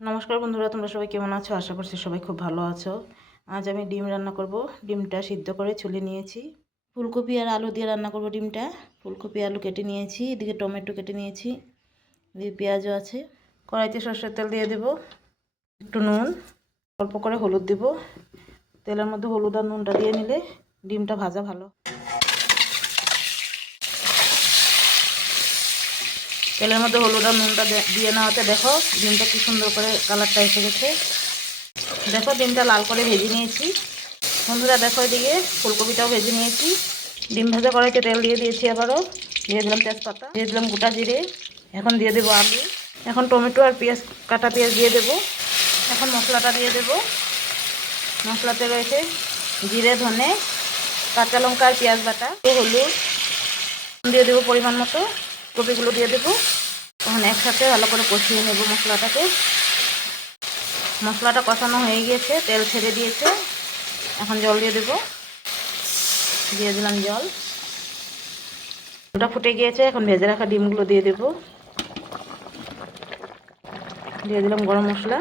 নমস্কার বন্ধুরা, তোমরা সবাই কেমন আছো? আশা করছি সবাই খুব ভালো আছো। আজ আমি ডিম রান্না করব। ডিমটা সিদ্ধ করে ছুলে নিয়েছি। ফুলকপি আর আলু দিয়ে রান্না করব ডিমটা। ফুলকপি আলু কেটে নিয়েছি, এদিকে টমেটো কেটে নিয়েছি, এদিকে পেঁয়াজও আছে। কড়াইতে সরষের তেল দিয়ে দেব, একটু নুন, অল্প করে হলুদ দেব। তেলের মধ্যে হলুদ আর নুনটা দিয়ে নিলে ডিমটা ভাজা ভালো। তেলের মধ্যে হলুদ আর নুনটা দিয়ে নেওয়াতে দেখো ডিমটা কি সুন্দর করে কালারটা এসে গেছে। দেখো ডিমটা লাল করে ভেজে নিয়েছি। বন্ধুরা দেখো, এদিকে ফুলকপিটাও ভেজে নিয়েছি। ডিম ভাজা কড়াইতে তেল দিয়ে দিয়েছি, আবারও দিয়ে দিলাম তেজপাতা, দিয়ে দিলাম গোটা জিরে। এখন দিয়ে দেবো আলু। এখন টমেটো আর পেঁয়াজ, কাটা পেঁয়াজ দিয়ে দেবো। এখন মশলাটা দিয়ে দেবো। মশলাতে রয়েছে জিরে, ধনে, কাঁচা লঙ্কা আর পেঁয়াজ বাটা, হলুদ দিয়ে দেবো পরিমাণ মতো। কপিগুলো দিয়ে দেবো। তখন একসাথে ভালো করে কষিয়ে নেব মশলাটাকে। মশলাটা কষানো হয়ে গিয়েছে, তেল ছেড়ে দিয়েছে। এখন জল দিয়ে দেবো। দিয়ে দিলাম জল। ওটা ফুটে গিয়েছে, এখন ভেজে রাখা ডিমগুলো দিয়ে দেবো। দিয়ে দিলাম গরম মশলা।